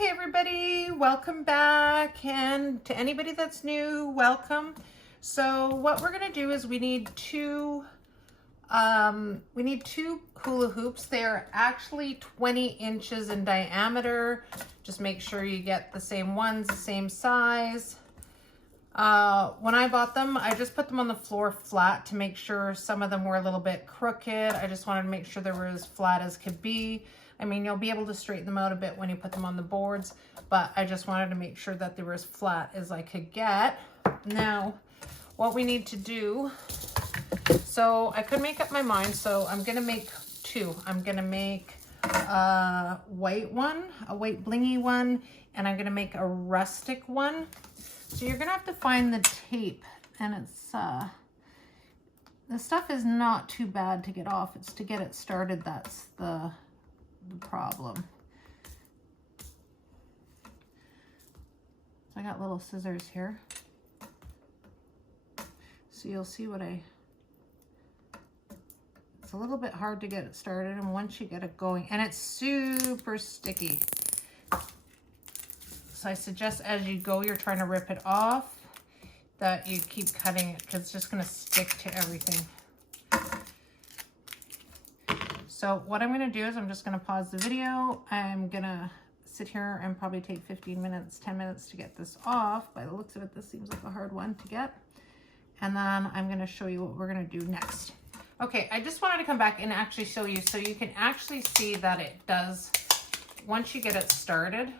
Okay, everybody, welcome back, and to anybody that's new, welcome. So what we're gonna do is we need two hula hoops. They're actually 20 inches in diameter. Just make sure you get the same ones, the same size. When I bought them, I just put them on the floor flat to make sure. Some of them were a little bit crooked. I just wanted to make sure they were as flat as could be. I mean, you'll be able to straighten them out a bit when you put them on the boards, but I just wanted to make sure that they were as flat as I could get. Now, what we need to do, so I couldn't make up my mind, so I'm gonna make two. I'm gonna make a white one, a white blingy one, and I'm gonna make a rustic one. So you're gonna have to find the tape, and it's, the stuff is not too bad to get off. It's to get it started that's the problem. So I got little scissors here. So you'll see what it's a little bit hard to get it started, and once you get it going, and it's super sticky. So I suggest as you go, you're trying to rip it off, that you keep cutting it because it's just going to stick to everything. So what I'm going to do is I'm just going to pause the video. I'm going to sit here and probably take 15 minutes, 10 minutes to get this off. By the looks of it, this seems like a hard one to get. And then I'm going to show you what we're going to do next. Okay, I just wanted to come back and actually show you so you can actually see that it does, once you get it started,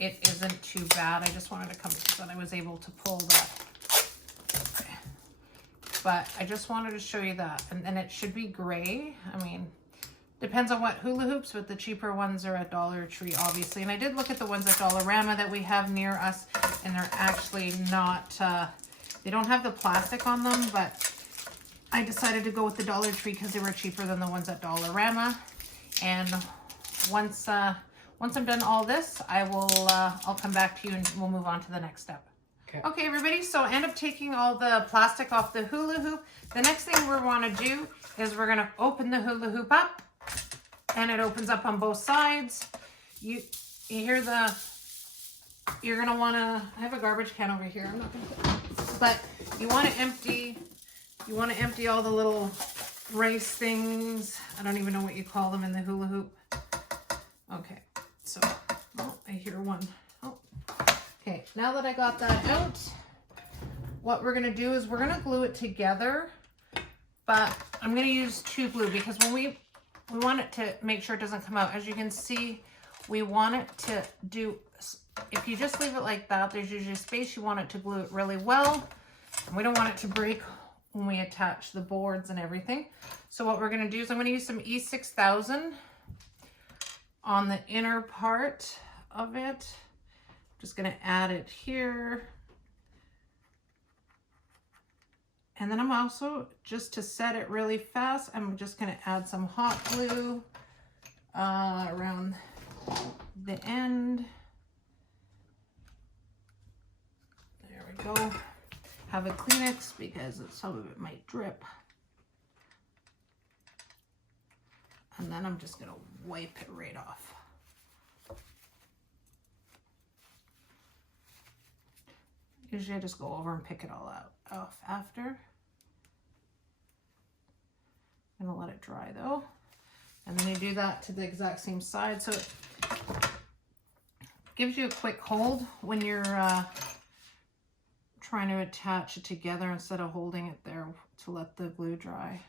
it isn't too bad. I just wanted to come so that I was able to pull that. Okay. But I just wanted to show you that. And then it should be gray. I mean, depends on what hula hoops, but the cheaper ones are at Dollartree, obviously. And I did look at the ones at Dollarama that we have near us, and they're actually not, they don't have the plastic on them, but I decided to go with the Dollartree because they were cheaper than the ones at Dollarama. And once I'm done all this, I'll come back to you and we'll move on to the next step. Okay, everybody, so I end up taking all the plastic off the hula hoop. The next thing we want to do is we're going to open the hula hoop up, and it opens up on both sides. You hear you're going to want to, I have a garbage can over here. I'm not going to, but you want to empty all the little rice things. I don't even know what you call them in the hula hoop. Okay, so, oh, I hear one. Oh, okay, now that I got that out, what we're gonna do is we're gonna glue it together, but I'm gonna use tube glue because when we want it to make sure it doesn't come out. As you can see, we want it to do, if you just leave it like that, there's usually space. You want it to glue it really well. And we don't want it to break when we attach the boards and everything. So what we're gonna do is I'm gonna use some E6000 on the inner part of it. Just gonna add it here. And then I'm also, just to set it really fast, I'm just gonna add some hot glue around the end. There we go. Have a Kleenex because some of it might drip. And then I'm just gonna wipe it right off. Usually I just go over and pick it all off after. I'm gonna let it dry though. And then you do that to the exact same side. So it gives you a quick hold when you're trying to attach it together instead of holding it there to let the glue dry.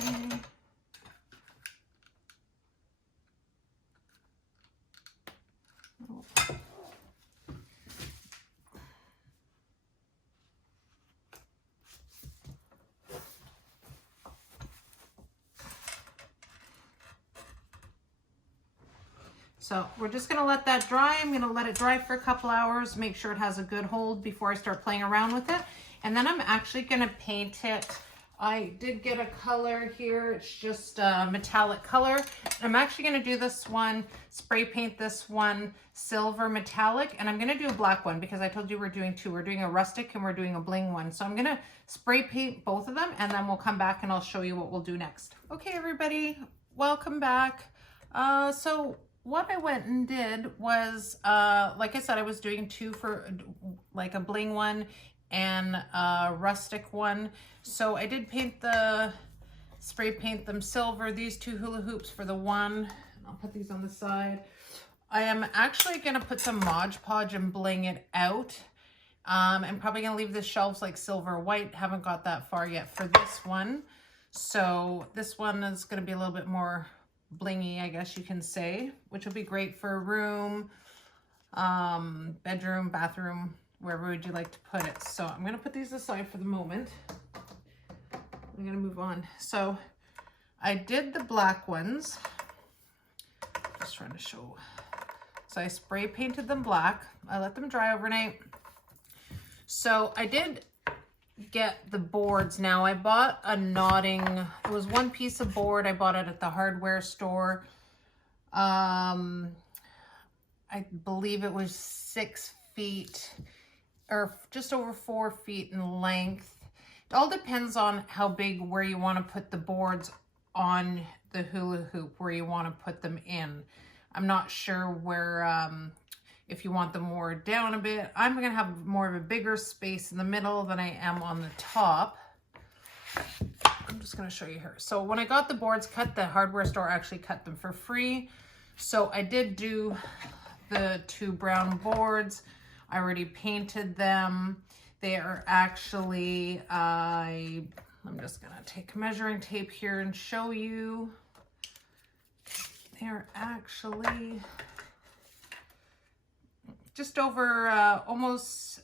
Okay. So we're just gonna let that dry. I'm gonna let it dry for a couple hours, make sure it has a good hold before I start playing around with it. And then I'm actually gonna paint it I did get a color here. It's just a metallic color. I'm actually going to do this one, spray paint this one silver metallic, and I'm going to do a black one because I told you we're doing two. We're doing a rustic and we're doing a bling one. So I'm going to spray paint both of them, and then we'll come back and I'll show you what we'll do next. Okay, everybody, welcome back. So what I went and did was, like I said, I was doing two for like a bling one and a rustic one. So I did spray paint them silver, these two hula hoops for the one. I'll put these on the side. I am actually gonna put some Mod Podge and bling it out. I'm probably gonna leave the shelves like silver white. Haven't got that far yet for this one. So this one is gonna be a little bit more blingy, I guess you can say, which will be great for a room, bedroom, bathroom, wherever would you like to put it. So I'm gonna put these aside for the moment. I'm gonna move on. So I did the black ones. Just trying to show. So I spray painted them black. I let them dry overnight. So I did get the boards. Now I bought a knotting, it was one piece of board. I bought it at the hardware store. I believe it was 6 feet or just over 4 feet in length. It all depends on how big, where you want to put the boards on the hula hoop, where you want to put them in. I'm not sure where, if you want them more down a bit. I'm going to have more of a bigger space in the middle than I am on the top. I'm just going to show you here. So when I got the boards cut, the hardware store actually cut them for free. So I did do the 2 brown boards. I already painted them. They are actually, I'm just going to take measuring tape here and show you. They're actually just over almost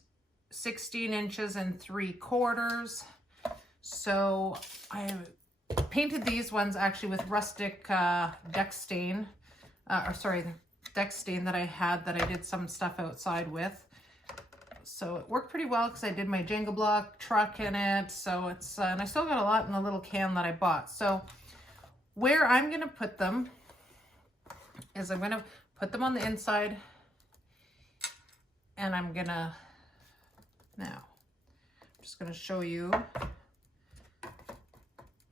16 inches and 3/4. So I painted these ones actually with rustic deck stain, the deck stain that I had that I did some stuff outside with. So it worked pretty well because I did my Jenga block truck in it. So it's, and I still got a lot in the little can that I bought. So where I'm going to put them is I'm going to put them on the inside, and I'm going to, now, I'm just going to show you.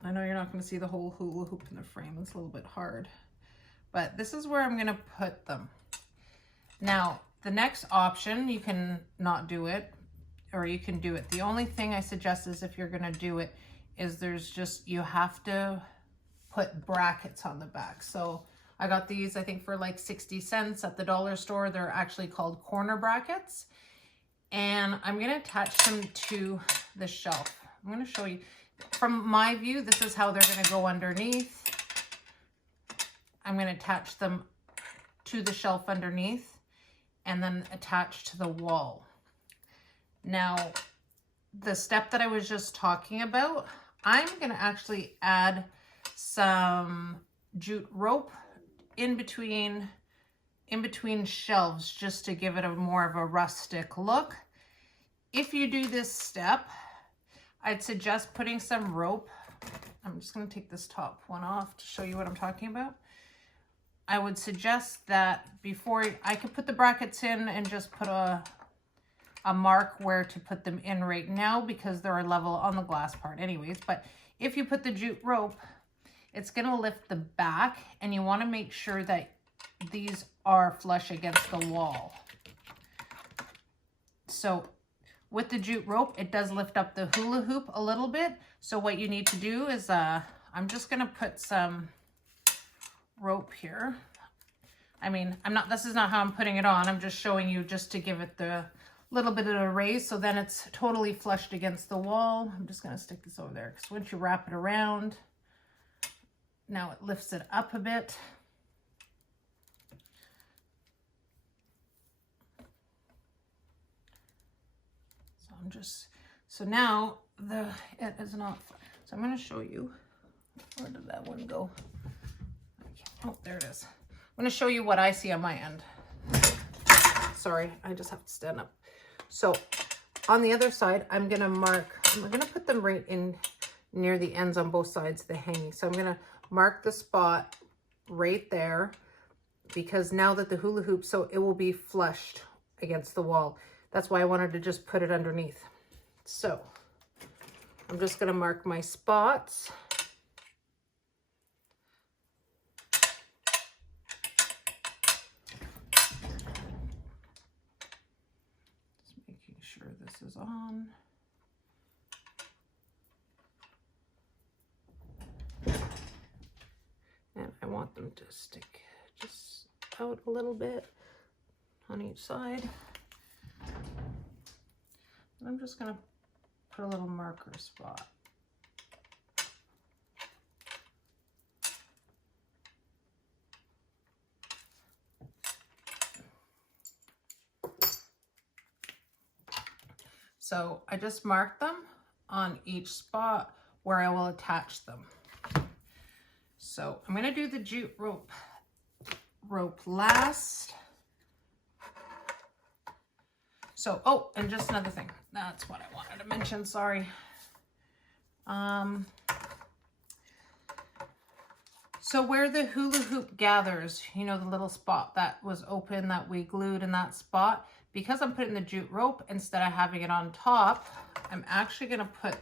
I know you're not going to see the whole hula hoop in the frame. It's a little bit hard, but this is where I'm going to put them. Now, the next option, you can not do it, or you can do it. The only thing I suggest is if you're going to do it is there's just, you have to put brackets on the back. So I got these, I think for like 60 cents at the dollar store. They're actually called corner brackets. And I'm going to attach them to the shelf. I'm going to show you from my view, this is how they're going to go underneath. I'm going to attach them to the shelf underneath and then attach to the wall. Now, the step that I was just talking about, I'm going to actually add some jute rope in between shelves just to give it a more of a rustic look. If you do this step, I'd suggest putting some rope. I'm just going to take this top one off to show you what I'm talking about. I would suggest that before I could put the brackets in and just put a mark where to put them in right now because they're level on the glass part anyways. But if you put the jute rope, it's going to lift the back, and you want to make sure that these are flush against the wall. So with the jute rope, it does lift up the hula hoop a little bit. So what you need to do is, I'm just going to put some rope here. I mean, this is not how I'm putting it on. I'm just showing you just to give it the little bit of a raise. So then it's totally flushed against the wall. I'm just going to stick this over there because once you wrap it around, now it lifts it up a bit. So now it is not, so I'm going to show you, where did that one go? Oh, there it is. I'm going to show you what I see on my end. Sorry, I just have to stand up. So on the other side, I'm going to put them right in near the ends on both sides of the hanging. So I'm going to mark the spot right there, because now that the hula hoop, so it will be flushed against the wall. That's why I wanted to just put it underneath. So I'm just going to mark my spots. Just making sure this is on. And I want them to stick just out a little bit on each side. And I'm just going to put a little marker spot. So I just marked them on each spot where I will attach them. So I'm going to do the jute rope last. So, oh, and just another thing. That's what I wanted to mention, sorry. So where the hula hoop gathers, you know, the little spot that was open that we glued in that spot, because I'm putting the jute rope instead of having it on top, I'm actually going to put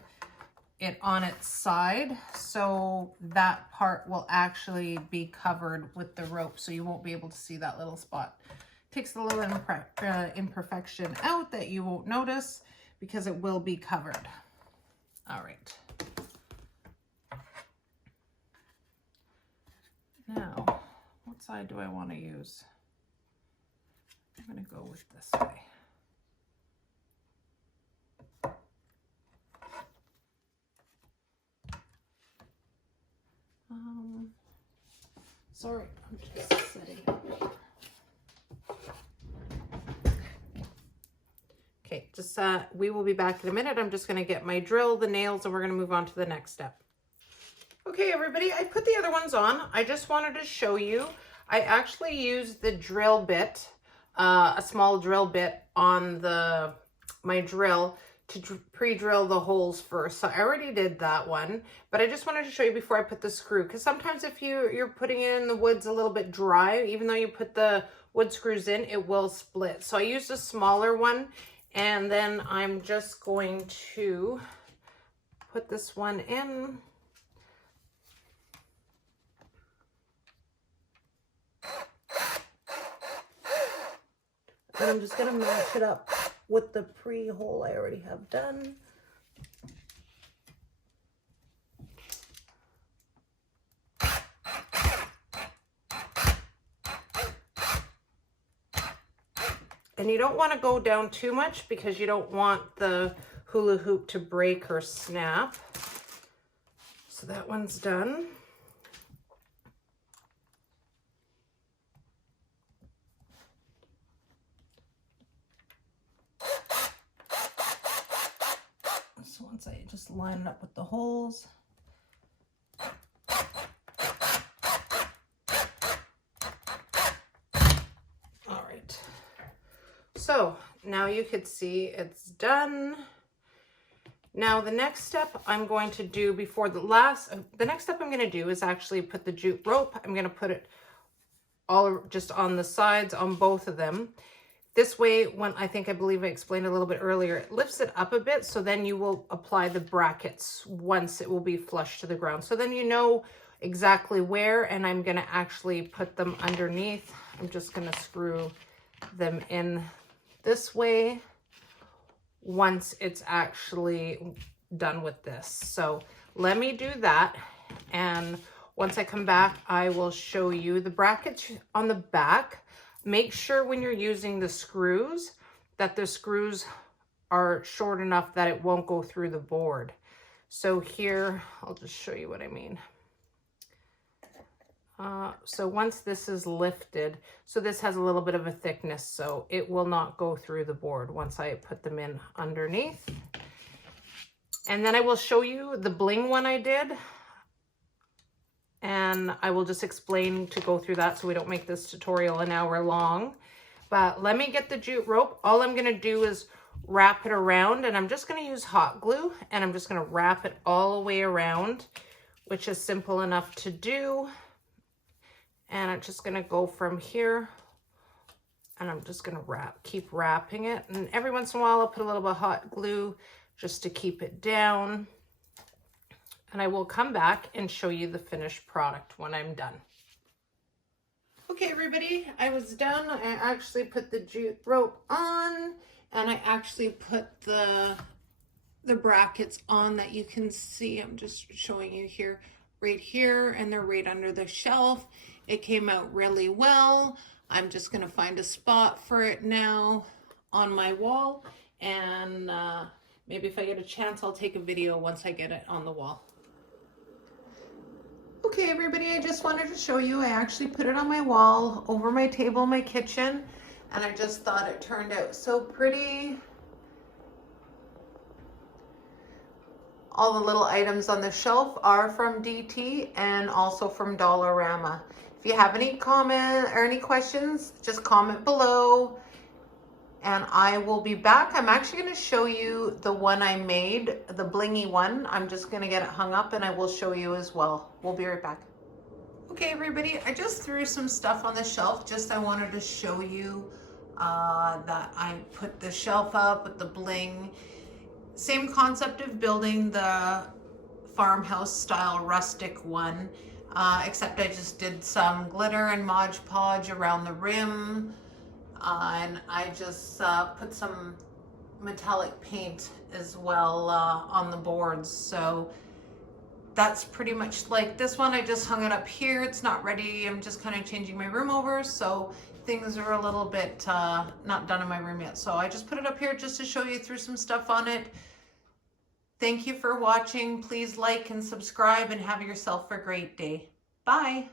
it on its side, so that part will actually be covered with the rope, so you won't be able to see that little spot. Takes a little imperfection out that you won't notice because it will be covered. All right. Now, what side do I want to use? I'm going to go with this way. Sorry, I'm just setting up. Okay, just we will be back in a minute. I'm just going to get my drill, the nails, and we're going to move on to the next step. Okay, everybody, I put the other ones on. I just wanted to show you. I actually used the drill bit, a small drill bit on my drill to pre-drill the holes first. So I already did that one, but I just wanted to show you before I put the screw, because sometimes if you're putting it in the woods a little bit dry, even though you put the wood screws in, it will split. So I used a smaller one, and then I'm just going to put this one in. And I'm just going to match it up with the pre-hole I already have done. And you don't want to go down too much because you don't want the hula hoop to break or snap. So that one's done. So once I just line it up with the holes. All right. So now you could see it's done. Now the next step I'm going to do before the next step I'm going to do is actually put the jute rope. I'm going to put it all just on the sides on both of them. This way, when I believe I explained a little bit earlier, it lifts it up a bit, so then you will apply the brackets once it will be flush to the ground. So then you know exactly where, and I'm going to actually put them underneath. I'm just going to screw them in this way once it's actually done with this. So let me do that, and once I come back, I will show you the brackets on the back. Make sure when you're using the screws that the screws are short enough that it won't go through the board. So here, I'll just show you what I mean. So once this is lifted, so this has a little bit of a thickness, so it will not go through the board once I put them in underneath. And then I will show you the bling one I did. And I will just explain to go through that so we don't make this tutorial an hour long. But let me get the jute rope. All I'm going to do is wrap it around, and I'm just going to use hot glue, and I'm just going to wrap it all the way around, which is simple enough to do. And I'm just going to go from here, and I'm just going to keep wrapping it. And every once in a while, I'll put a little bit of hot glue just to keep it down. And I will come back and show you the finished product when I'm done. Okay, everybody, I was done. I actually put the jute rope on, and I actually put the brackets on that you can see. I'm just showing you here, right here, and they're right under the shelf. It came out really well. I'm just gonna find a spot for it now on my wall, and maybe if I get a chance, I'll take a video once I get it on the wall. Okay, everybody, I just wanted to show you, I actually put it on my wall over my table in my kitchen, and I just thought it turned out so pretty. All the little items on the shelf are from DT and also from Dollarama. If you have any comment or any questions, just comment below, and I will be back. I'm actually going to show you the one I made, the blingy one. I'm just going to get it hung up, and I will show you as well. We'll be right back. Okay, everybody, I just threw some stuff on the shelf. I wanted to show you that I put the shelf up with the bling. Same concept of building the farmhouse style rustic one, except I just did some glitter and Mod Podge around the rim, and I just put some metallic paint as well on the boards. So that's pretty much like this one. I just hung it up here. It's not ready. I'm just kind of changing my room over, so things are a little bit not done in my room yet. So I just put it up here just to show you, threw some stuff on it. Thank you for watching. Please like and subscribe, and have yourself a great day. Bye.